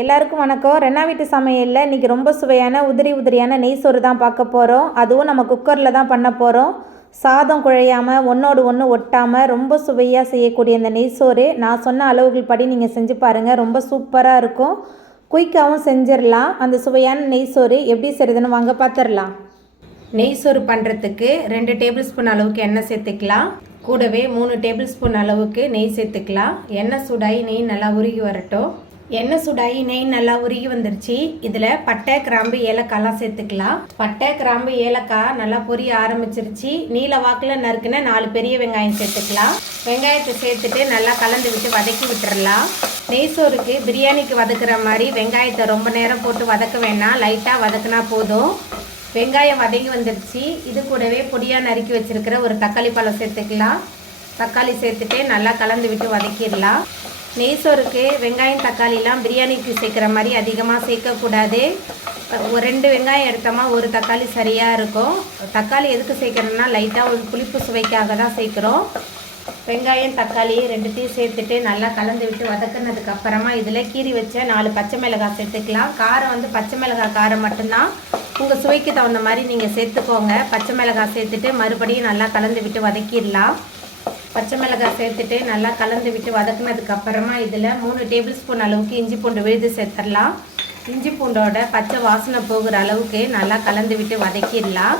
எல்லாருக்கும் வணக்கம். ரெண்டா வீட்டு சமையலில் இன்றைக்கி ரொம்ப சுவையான உதிரி உதிரியான நெய் சோறு தான் பார்க்க போகிறோம் அதுவும் நம்ம குக்கரில் தான் பண்ண போகிறோம் சாதம் குழையாமல் ஒன்றோடு ஒன்று ஒட்டாமல் ரொம்ப சுவையாக செய்யக்கூடிய இந்த நெய் சோறு நான் சொன்ன அளவுகள் படி நீங்கள் செஞ்சு பாருங்கள் ரொம்ப சூப்பராக இருக்கும். குயிக்காகவும் செஞ்சிடலாம். அந்த சுவையான நெய் சோறு எப்படி செய்கிறதுன்னு வாங்க பார்த்துடலாம் நெய் சோறு பண்ணுறதுக்கு ரெண்டு டேபிள் ஸ்பூன் அளவுக்கு எண்ணெய் சேர்த்துக்கலாம். கூடவே மூணு டேபிள் ஸ்பூன் அளவுக்கு நெய் சேர்த்துக்கலாம். எண்ணெய் சூடாகி நெய் நல்லா உருகி வரட்டும். எண்ணெய் சூடாகி நெய் நல்லா உருகி வந்துருச்சு. இதில் பட்டை கிராம்பு ஏலக்காய்லாம் சேர்த்துக்கலாம். பட்டை கிராம்பு ஏலக்காய் நல்லா பொரிய ஆரம்பிச்சிருச்சு. நீல வாக்கில் நறுக்குன நாலு பெரிய வெங்காயம் சேர்த்துக்கலாம். வெங்காயத்தை சேர்த்துட்டு நல்லா கலந்து விட்டு வதக்கி விட்டுறலாம். நெய் சோறுக்கு பிரியாணிக்கு வதக்குற மாதிரி வெங்காயத்தை ரொம்ப நேரம் போட்டு வதக்க வேணாம். லைட்டாக வதக்குனா போதும். வெங்காயம் வதங்கி வந்துருச்சு. இது கூடவே பொடியாக நறுக்கி வச்சுருக்கிற ஒரு தக்காளி பழம் சேர்த்துக்கலாம். தக்காளி சேர்த்துட்டு நல்லா கலந்து விட்டு வதக்கிடலாம். நெய்சோறுக்கு வெங்காயம் தக்காளிலாம் பிரியாணிக்கு சேர்க்குற மாதிரி அதிகமாக சேர்க்கக்கூடாது. ஒரு ரெண்டு வெங்காயம் எடுத்தோமா ஒரு தக்காளி சரியாக இருக்கும். தக்காளி எதுக்கு சேர்க்குறோன்னா லைட்டாக ஒரு புளிப்பு சுவைக்காக தான் சேர்க்குறோம். வெங்காயம் தக்காளி ரெண்டுத்தையும் சேர்த்துட்டு நல்லா கலந்து விட்டு வதக்குனதுக்கு அப்புறமா இதில் கீறி வச்ச நாலு பச்சை மிளகாய் சேர்த்துக்கலாம். காரம் வந்து பச்சை மிளகாய் காரம் மட்டும்தான். உங்கள் சுவைக்கு தகுந்த மாதிரி நீங்கள் சேர்த்துக்கோங்க. பச்சை மிளகாய் சேர்த்துட்டு மறுபடியும் நல்லா கலந்து விட்டு வதக்கிடலாம். பச்சை மிளகாய் சேர்த்துட்டு நல்லா கலந்து விட்டு வதக்குனதுக்கு அப்புறமா இதில் மூணு டேபிள் ஸ்பூன் அளவுக்கு இஞ்சி பூண்டு விழுது சேர்த்துடலாம் இஞ்சி பூண்டோட பச்சை வாசனை போகிற அளவுக்கு நல்லா கலந்து விட்டு வதக்கிடலாம்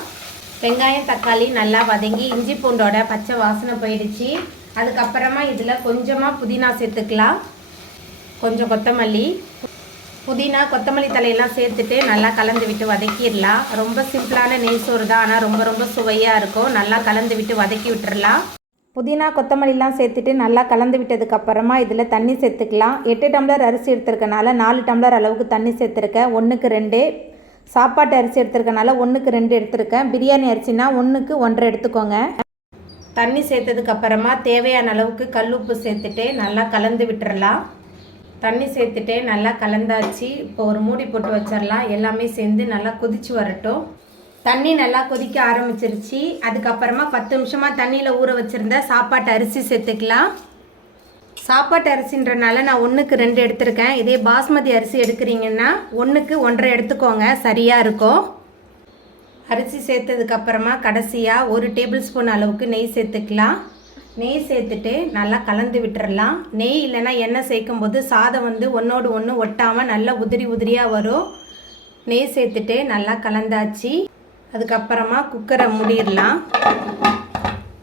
வெங்காயம் தக்காளி நல்லா வதங்கி இஞ்சி பூண்டோட பச்சை வாசனை போயிடுச்சு. அதுக்கப்புறமா இதில் கொஞ்சமாக புதினா சேர்த்துக்கலாம். கொஞ்சம் கொத்தமல்லி. புதினா கொத்தமல்லி தலையெல்லாம் சேர்த்துட்டு நல்லா கலந்து விட்டு வதக்கிடலாம் ரொம்ப சிம்பிளான நெய் சோறு தான் ஆனால் ரொம்ப ரொம்ப சுவையாக இருக்கும். நல்லா கலந்து விட்டு வதக்கி விட்டுறலாம் புதினா கொத்தமல்லிலாம் சேர்த்துட்டு நல்லா கலந்து விட்டதுக்கப்புறமா இதில் தண்ணி சேர்த்துக்கலாம். எட்டு டம்ளர் அரிசி எடுத்துருக்கனால நாலு டம்ளர் அளவுக்கு தண்ணி சேர்த்துருக்கேன் ஒன்றுக்கு ரெண்டு. சாப்பாட்டு அரிசி எடுத்துருக்கனால ஒன்றுக்கு ரெண்டு எடுத்திருக்கேன். பிரியாணி அரிசினா ஒன்றுக்கு ஒன்றரை எடுத்துக்கோங்க. தண்ணி சேர்த்ததுக்கப்புறமா தேவையான அளவுக்கு கல் உப்பு சேர்த்துட்டு நல்லா கலந்து விட்டுறலாம். தண்ணி சேர்த்துட்டு நல்லா கலந்தாச்சு. இப்போ ஒரு மூடி போட்டு வச்சிடலாம் எல்லாமே சேர்ந்து நல்லா கொதிச்சு வரட்டும். தண்ணி நல்லா கொதிக்க ஆரம்பிச்சிருச்சு. அதுக்கப்புறமா பத்து நிமிஷமாக தண்ணியில் ஊற வச்சுருந்த சாப்பாட்டு அரிசி சேர்த்துக்கலாம். சாப்பாட்டு அரிசின்றனால நான் ஒன்றுக்கு ரெண்டு எடுத்திருக்கேன். இதே பாஸ்மதி அரிசி எடுக்கிறீங்கன்னா ஒன்றுக்கு ஒன்றரை எடுத்துக்கோங்க. சரியாக இருக்கும். அரிசி சேர்த்ததுக்கப்புறமா கடைசியாக ஒரு டேபிள் ஸ்பூன் அளவுக்கு நெய் சேர்த்துக்கலாம். நெய் சேர்த்துட்டு நல்லா கலந்து விட்டுறலாம். நெய் இல்லைன்னா எண்ணெய் சேர்க்கும்போது சாதம் வந்து ஒன்றோடு ஒன்று ஒட்டாமல் நல்லா உதிரி உதிரியாக வரும். நெய் சேர்த்துட்டு நல்லா கலந்தாச்சு. அதுக்கப்புறமா குக்கரை மூடிடலாம்.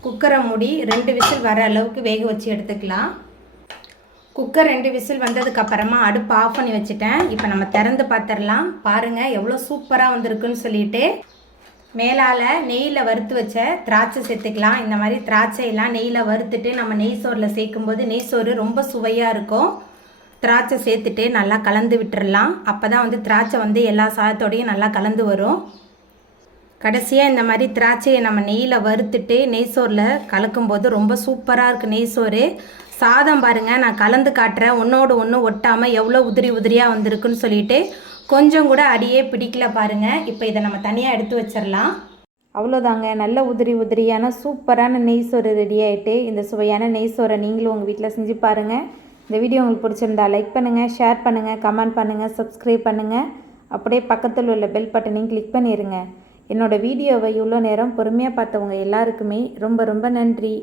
குக்கரை மூடி ரெண்டு விசில் வர அளவுக்கு வேக வச்சு எடுத்துக்கலாம். குக்கர் ரெண்டு விசில் வந்ததுக்கப்புறமா அடுப்பு ஆஃப் பண்ணி வச்சுட்டேன். இப்போ நம்ம திறந்து பார்த்துடலாம். பாருங்கள் எவ்வளோ சூப்பராக வந்திருக்குன்னு சொல்லிட்டு. மேலால் நெய்யில் வறுத்து வச்ச திராட்சை சேர்த்துக்கலாம். இந்த மாதிரி திராட்சையெல்லாம் நெய்யில் வறுத்துட்டு நம்ம நெய் சோறில் சேர்க்கும்போது நெய் சோறு ரொம்ப சுவையாக இருக்கும். திராட்சை சேர்த்துட்டு நல்லா கலந்து விட்டுறலாம். அப்போ தான் வந்து திராட்சை வந்து எல்லா சாதத்தோடையும் நல்லா கலந்து வரும். கடைசியாக இந்த மாதிரி திராட்சையை நம்ம நெய்யில் வறுத்துட்டு நெய் சோறில் கலக்கும்போது ரொம்ப சூப்பராக இருக்குது நெய் சோறு. சாதம் பாருங்கள் நான் கலந்து காட்டுறேன். ஒன்றோடு ஒன்று ஒட்டாமல் எவ்வளோ உதிரி உதிரியாக வந்திருக்குன்னு சொல்லிட்டு கொஞ்சம் கூட அடியே பிடிக்கல பாருங்கள் இப்போ இதை நம்ம தனியாக எடுத்து வச்சிடலாம். அவ்வளோதாங்க. நல்ல உதிரி உதிரியான சூப்பரான நெய் சோறு ரெடி ஆகிட்டு இந்த சுவையான நெய் சோறை நீங்களும் உங்கள் வீட்டில் செஞ்சு பாருங்கள் இந்த வீடியோ உங்களுக்கு பிடிச்சிருந்தா லைக் பண்ணுங்கள் ஷேர் பண்ணுங்கள் கமெண்ட் பண்ணுங்கள் சப்ஸ்கிரைப் பண்ணுங்கள் அப்படியே பக்கத்தில் உள்ள பெல் பட்டனையும் கிளிக் பண்ணிடுங்க என்னோடய வீடியோவை இவ்வளோ நேரம் பொறுமையாக பார்த்தவங்க எல்லாருக்குமே ரொம்ப ரொம்ப நன்றி.